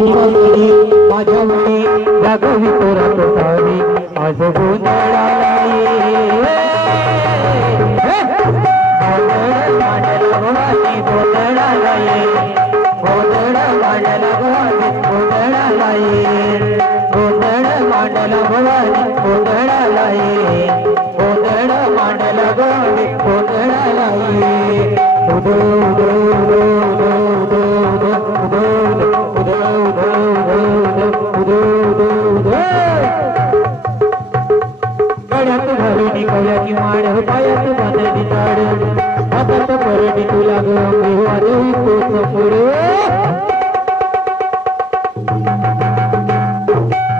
पावली माझ्या मुली जागवी तोरात सारी आज गोंधळाला गोंधळ मांडला भवानी गोंधळाला गोंधळ मांडला भवानी गोंधळाला गोंधळ मांडला भवानी गोंधळाला गोंधळ मांडला भवानी गोंधळाला उदो उदो उदो उदो गळ्यात घालून कळ्याची माड पायात बांधली ताड हातात परडी तुला गंभीर कोसपूर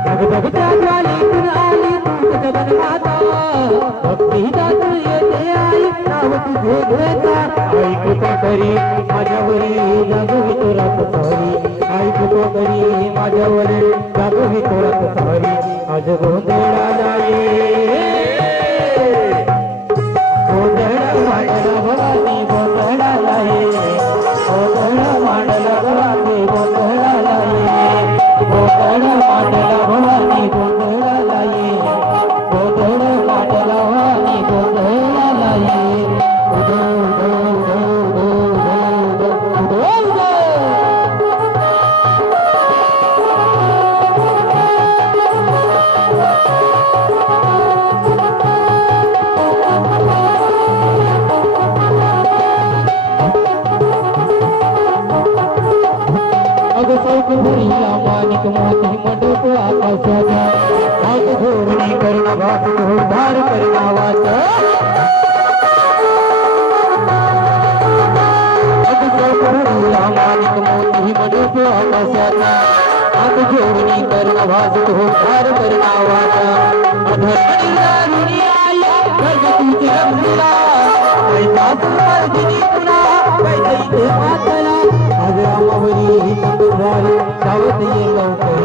जगजगच्या ज्वालीतून आली तू जगन माता भक्ती जात येते आई नाव तुझे घेता ऐकतो तरी माझ्यावरी जागवी तोरात सारी ऐकतो तरी माझ्यावरी जागवी तोरात सारी आज गोंधळाला गोंधळ मांडला भवानी गोंधळाला गोंधळ मांडला भवानी गोंधळाला गोंधळ मांडला भवानी गोंधळाला गोंधळ मांडला भवानी गोंधळाला उदो भरीला मानिक मोती मंडप आकाशाचा हात धोरणी करणा भात धार करणा वाच भरीला मानिक मोती मंडप आकाशाचा हात धोरणी करणा भात धार करणा वाच अधर्मणी आया भगती रंगला पैसा तुमर्दिनी तुला पैसे मातला आज रामावरी संगभारी सावत ये लवकरी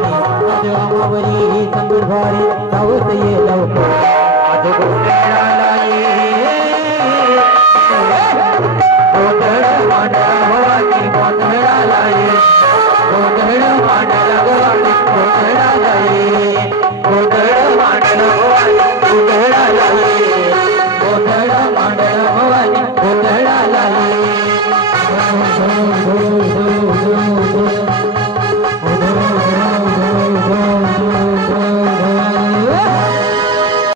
आज रामावरी संगभारी सावत ये लवकरी आज गोंधळाला गोंधळ मांडला भवानी गोंधळाला गोंधळ मांडला भवानी गोंधळाला